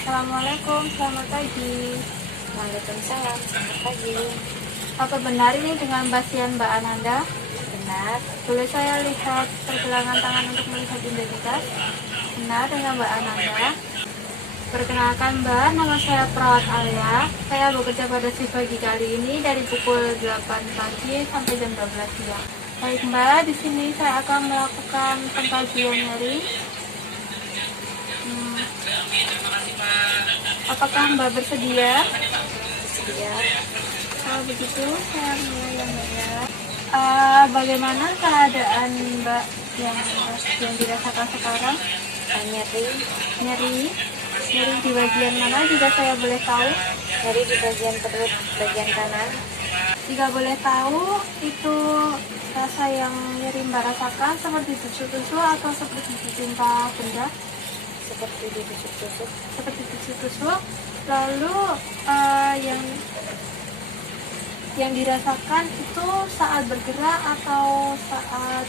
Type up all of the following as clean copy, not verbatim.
Assalamualaikum, selamat pagi. Waalaikumsalam, selamat pagi. Apa benar ini dengan Mbak Ananda? Benar, Boleh saya lihat pergelangan tangan untuk melihat identitas? Benar dengan Mbak Ananda. Perkenalkan Mbak, nama saya Perawat Alia. Saya bekerja pada shift pagi kali ini dari pukul 8 pagi sampai jam 12 siang. Baik Mbak, di sini saya akan melakukan pengkajian nyeri. Apakah Mbak bersedia? sedia. Kalau begitu, saya mulai ya Mbak ya. Bagaimana keadaan Mbak yang dirasakan sekarang? Nyeri Nyeri di bagian mana jika saya boleh tahu? di bagian perut, bagian kanan. Jika boleh tahu, itu rasa yang nyeri Mbak rasakan seperti tusuk-tusuk atau seperti ditimpa benda? Seperti ditusuk-tusuk. Seperti tusuk-tusuk. Lalu yang dirasakan itu saat bergerak atau saat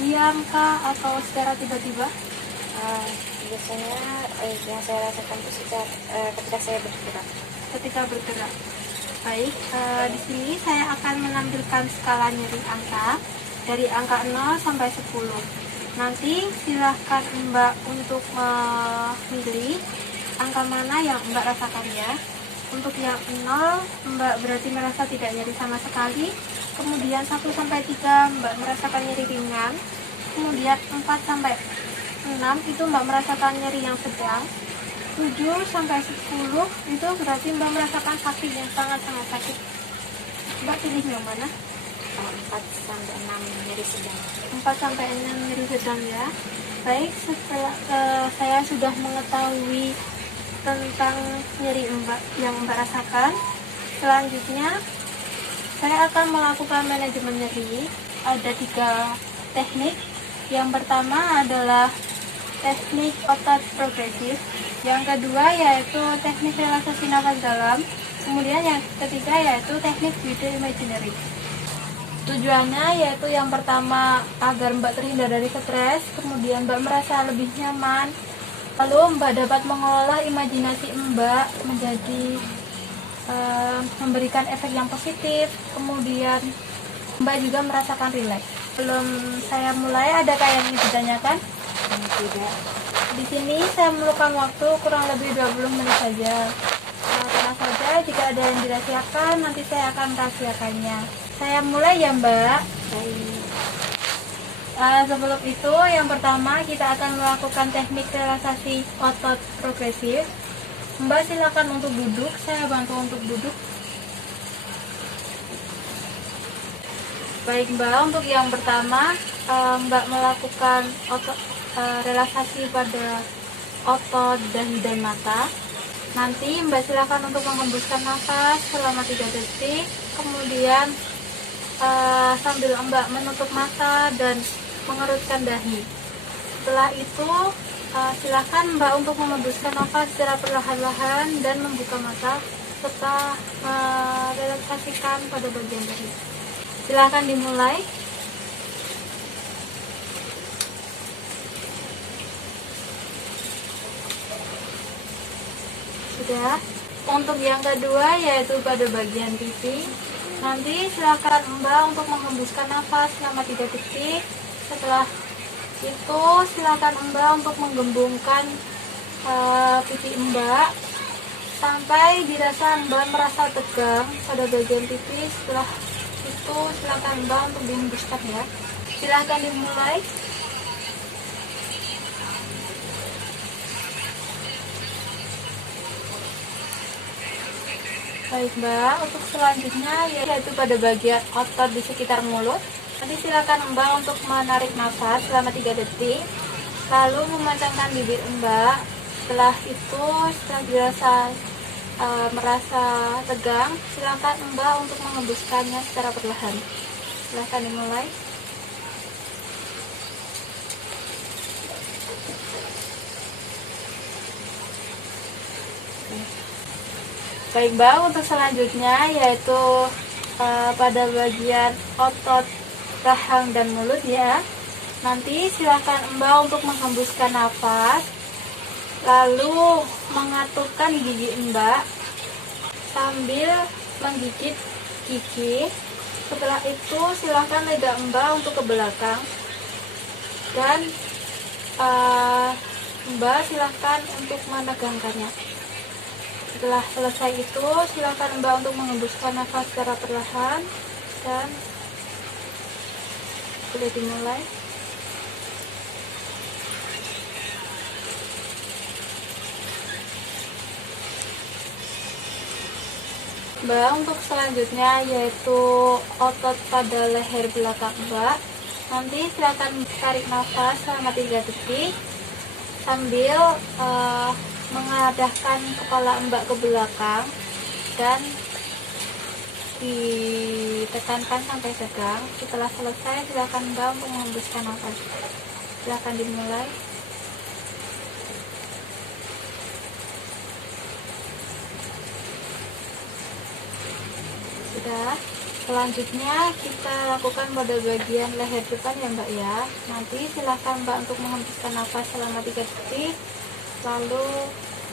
diam kah atau secara tiba-tiba? Biasanya yang saya rasakan itu ketika saya bergerak. Ketika bergerak. Baik, di sini saya akan menampilkan skala nyeri angka dari angka 0 sampai 10. Nanti silahkan Mbak untuk memilih angka mana yang Mbak rasakan ya. Untuk yang 0, Mbak berarti merasa tidak nyeri sama sekali. Kemudian 1 sampai 3 Mbak merasakan nyeri ringan. Kemudian 4 sampai 6 itu Mbak merasakan nyeri yang sedang. 7 sampai 10 itu berarti Mbak merasakan sakit yang sangat-sangat sakit. Mbak pilih yang mana? 4 sampai 6 nyeri sedang. 4 sampai 6 nyeri sedang ya. Baik, setelah saya sudah mengetahui tentang nyeri yang Mbak rasakan, selanjutnya saya akan melakukan manajemen nyeri. Ada 3 teknik. Yang pertama adalah teknik otot progresif, yang kedua yaitu teknik relaksasi nafas dalam, kemudian yang ketiga yaitu teknik breathing imaginary. Tujuannya yaitu yang pertama agar Mbak terhindar dari stres, kemudian Mbak merasa lebih nyaman, lalu Mbak dapat mengolah imajinasi Mbak menjadi memberikan efek yang positif, kemudian Mbak juga merasakan rileks. Sebelum saya mulai, adakah yang ingin ditanyakan? Tidak. Di sini saya memerlukan waktu kurang lebih 20 menit saja. Tenang saja, jika ada yang dirahasiakan, nanti saya akan rahasiakannya. Saya mulai ya Mbak. Baik. Sebelum itu, yang pertama kita akan melakukan teknik relaksasi otot progresif. Mbak silakan untuk duduk, saya bantu untuk duduk. Baik Mbak, untuk yang pertama Mbak melakukan relaksasi pada otot dahi dan mata. Nanti Mbak silakan untuk menghembuskan nafas selama 3 detik, kemudian sambil Mbak menutup mata dan mengerutkan dahi. Setelah itu silakan Mbak untuk menghembuskan nafas secara perlahan-lahan dan membuka mata serta merelaksasikan pada bagian dahi. Silakan dimulai. Sudah. Untuk yang kedua yaitu pada bagian pipi. Nanti silakan Mbak untuk menghembuskan nafas selama 3 detik. Setelah itu silakan Mbak untuk menggembungkan pipi Mbak sampai dirasa Mbak merasa tegang pada bagian pipi. Setelah itu silakan Mbak untuk dihembuskan ya. Silakan dimulai. Baik Mbak, untuk selanjutnya yaitu pada bagian otot di sekitar mulut. Nanti silakan Mbak untuk menarik nafas selama 3 detik, lalu memanjangkan bibir Mbak. Setelah itu, setelah dirasa merasa tegang, silakan Mbak untuk menghembuskannya secara perlahan. Silakan dimulai. Baik Mbak, untuk selanjutnya yaitu pada bagian otot rahang dan mulut ya. Nanti silakan Mbak untuk menghembuskan nafas Lalu mengatupkan gigi Mbak sambil menggigit gigi. Setelah itu silahkan lidah Mbak untuk ke belakang dan Mbak silahkan untuk menegangkannya. Setelah selesai itu silahkan Mbak untuk menghembuskan nafas secara perlahan dan boleh dimulai. Mbak, untuk selanjutnya yaitu otot pada leher belakang Mbak. Nanti silakan tarik nafas selama 3 detik sambil mengadahkan kepala Mbak ke belakang dan ditekankan sampai tegang. Setelah selesai silakan Mbak untuk menghembuskan nafas. Silakan dimulai. Sudah. Selanjutnya kita lakukan pada bagian leher depan ya Mbak ya. Nanti silahkan Mbak untuk menghembuskan nafas selama 3 detik. Lalu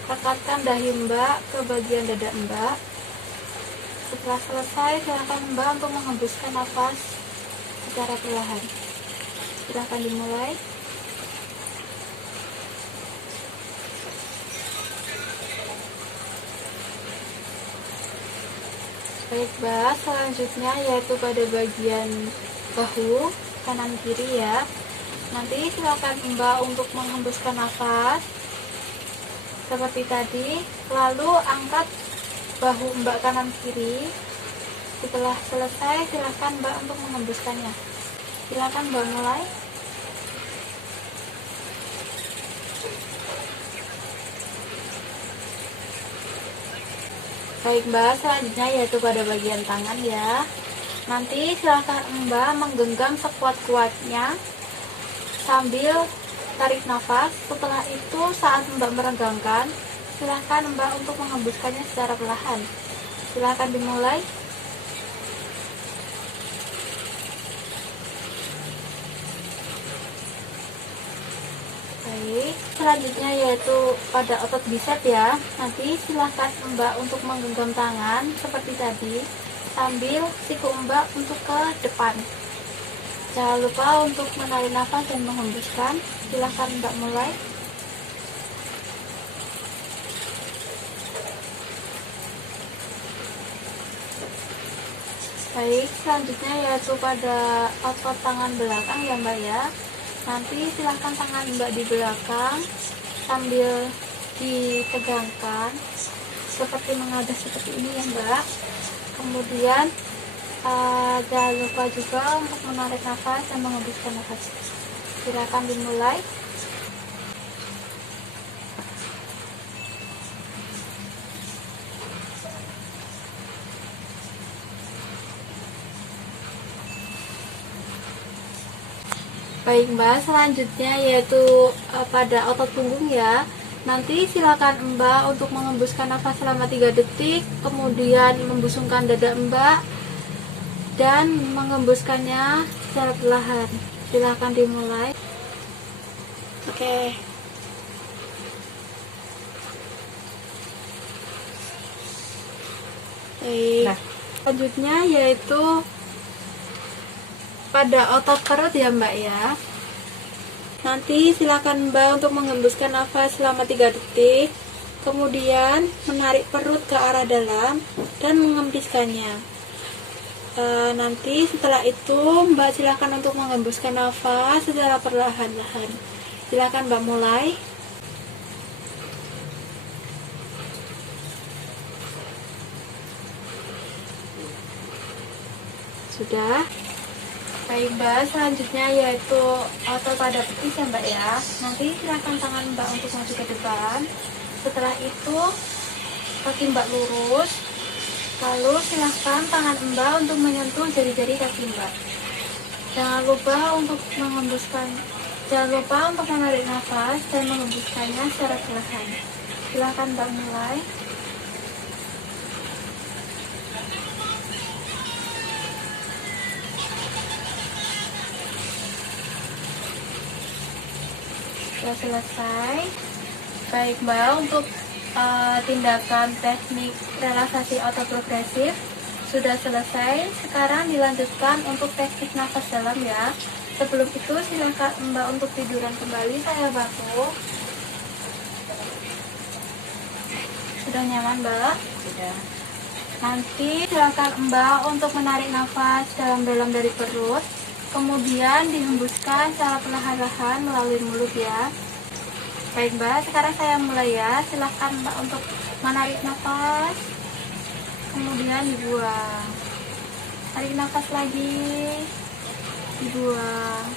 rekatkan dahi Mbak ke bagian dada Mbak. Setelah selesai silahkan Mbak untuk menghembuskan nafas secara perlahan. Silahkan dimulai. Baik Mbak, selanjutnya yaitu pada bagian bahu kanan kiri ya. Nanti silakan Mbak untuk menghembuskan nafas seperti tadi, lalu angkat bahu Mbak kanan kiri. Setelah selesai silakan Mbak untuk menghembuskannya. Silakan Mbak mulai. Baik Mbak, selanjutnya yaitu pada bagian tangan ya. Nanti silahkan Mbak menggenggam sekuat-kuatnya sambil tarik nafas. Setelah itu saat Mbak meregangkan, silahkan Mbak untuk menghembuskannya secara perlahan. Silahkan dimulai. Baik, selanjutnya yaitu pada otot bicep ya. Nanti silahkan Mbak untuk menggenggam tangan seperti tadi sambil siku Mbak untuk ke depan. Jangan lupa untuk menarik nafas dan menghembuskan. Silahkan Mbak mulai. Baik, selanjutnya yaitu pada otot tangan belakang ya Mbak ya. Nanti silahkan tangan Mbak di belakang sambil ditegangkan seperti mengadah seperti ini ya Mbak. Kemudian jangan lupa juga untuk menarik nafas dan menghembuskan nafas. Silakan dimulai. Baik Mbak, selanjutnya yaitu pada otot punggung ya. Nanti silakan Mbak untuk menghembuskan nafas selama 3 detik, kemudian membusungkan dada Mbak dan menghembuskannya secara perlahan. Silakan dimulai. Oke. Baik. Nah. Selanjutnya yaitu pada otot perut ya Mbak ya. Nanti silakan Mbak untuk menghembuskan nafas selama 3 detik, kemudian menarik perut ke arah dalam dan mengempiskannya. Nanti setelah itu Mbak silakan untuk menghembuskan nafas secara perlahan-lahan. Silakan Mbak mulai. Sudah. Baik Mbak, selanjutnya yaitu otot pada betis ya Mbak ya. Nanti silakan tangan Mbak untuk maju ke depan. Setelah itu kaki Mbak lurus. Lalu silakan tangan Mbak untuk menyentuh jari-jari kaki Mbak. Jangan lupa untuk menarik nafas dan menghembuskannya secara perlahan. Silakan Mbak mulai. Sudah selesai. Baik Mbak, untuk tindakan teknik relaksasi autoprogresif sudah selesai. Sekarang dilanjutkan untuk teknik nafas dalam ya. Sebelum itu silakan Mbak untuk tiduran kembali, saya bantu. Sudah nyaman Mbak? Sudah. Nanti silakan Mbak untuk menarik nafas dalam-dalam dari perut, kemudian dihembuskan secara perlahan-lahan melalui mulut ya. Baik Mbak, sekarang saya mulai ya. Silakan Mbak untuk menarik nafas, kemudian dibuang. Tarik nafas lagi, dibuang.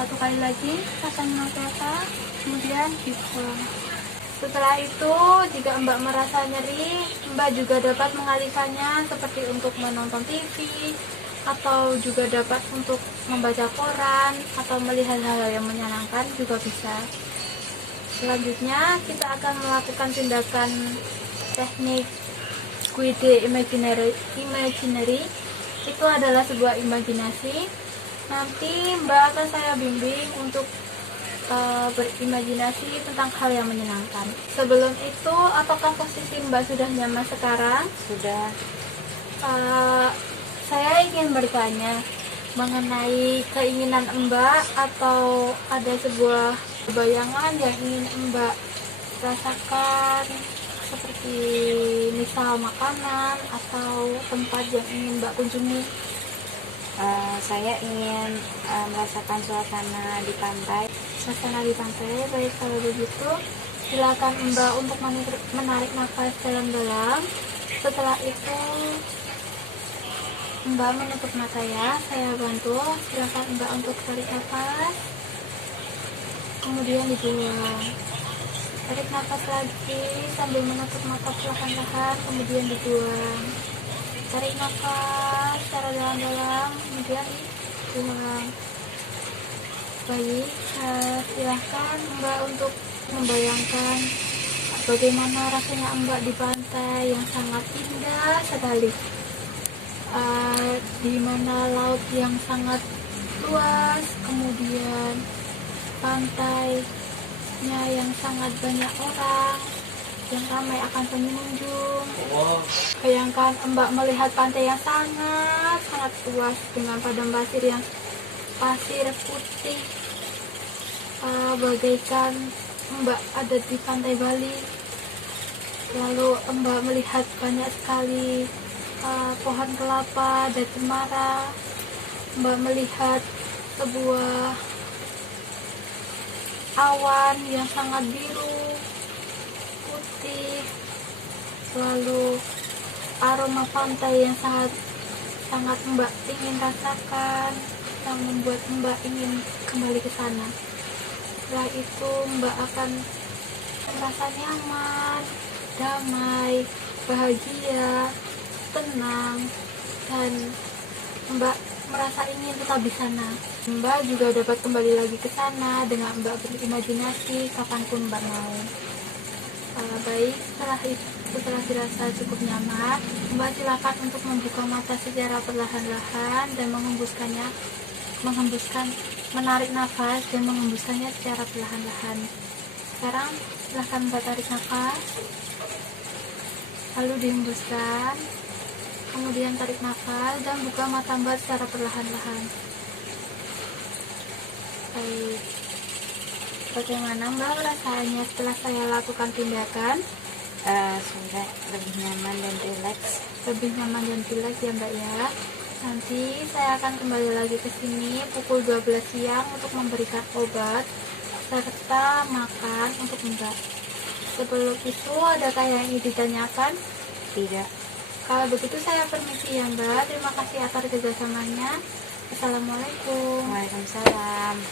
Satu kali lagi, rasakan nafas, kemudian dibuang. Setelah itu, jika Mbak merasa nyeri, Mbak juga dapat mengalihkannya seperti untuk menonton TV, atau juga dapat untuk membaca koran, atau melihat hal-hal yang menyenangkan juga bisa. Selanjutnya, kita akan melakukan tindakan teknik Squid Imaginary. Itu adalah sebuah imajinasi. Nanti Mbak akan saya bimbing untuk berimajinasi tentang hal yang menyenangkan. Sebelum itu, apakah posisi Mbak sudah nyaman sekarang? Sudah. Saya ingin bertanya mengenai keinginan Mbak, atau ada sebuah bayangan yang ingin Mbak rasakan, seperti misal makanan atau tempat yang ingin Mbak kunjungi. Saya ingin merasakan suasana di pantai. Suasana di pantai, baik kalau begitu silakan Mbak untuk menarik nafas dalam-dalam. Setelah itu Mbak menutup mata ya, saya bantu. Silakan Mbak untuk tarik nafas, kemudian dibuang. Tarik nafas lagi sambil menutup mata perlahan-lahan, kemudian dibuang. Tarik nafas secara dalam-dalam, kemudian dibuang. Baik, silahkan Mbak untuk membayangkan bagaimana rasanya Mbak di pantai yang sangat indah sekali, di mana laut yang sangat luas, kemudian pantainya yang sangat banyak orang yang ramai akan pengunjung. Bayangkan Mbak melihat pantai yang sangat luas dengan padang pasir putih, bagaikan Mbak ada di pantai Bali. Lalu Mbak melihat banyak sekali pohon kelapa dan cemara. Mbak melihat sebuah awan yang sangat biru putih, lalu aroma pantai yang sangat Mbak ingin rasakan, yang membuat Mbak ingin kembali ke sana. Setelah itu Mbak akan merasa nyaman, damai, bahagia, tenang, dan Mbak merasa ingin tetap di sana. Mbak juga dapat kembali lagi ke sana dengan Mbak berimajinasi kapanpun Mbak mau. Baik, setelah dirasa cukup nyaman, Mbak silakan untuk membuka mata secara perlahan-lahan dan menarik nafas dan menghembuskannya secara perlahan-lahan. Sekarang silakan Mbak tarik nafas, lalu dihembuskan, kemudian tarik nafas dan buka mata Mbak secara perlahan-lahan. Baik, bagaimana Mbak rasanya setelah saya lakukan tindakan? Sudah lebih nyaman dan rileks. Lebih nyaman dan rileks ya Mbak ya. Nanti saya akan kembali lagi ke sini pukul 12 siang untuk memberikan obat serta makan untuk Mbak. Sebelum itu, adakah yang ingin ditanyakan? Tidak. Kalau begitu saya permisi ya Mbak. Terima kasih atas kerjasamanya. Assalamualaikum. Waalaikumsalam.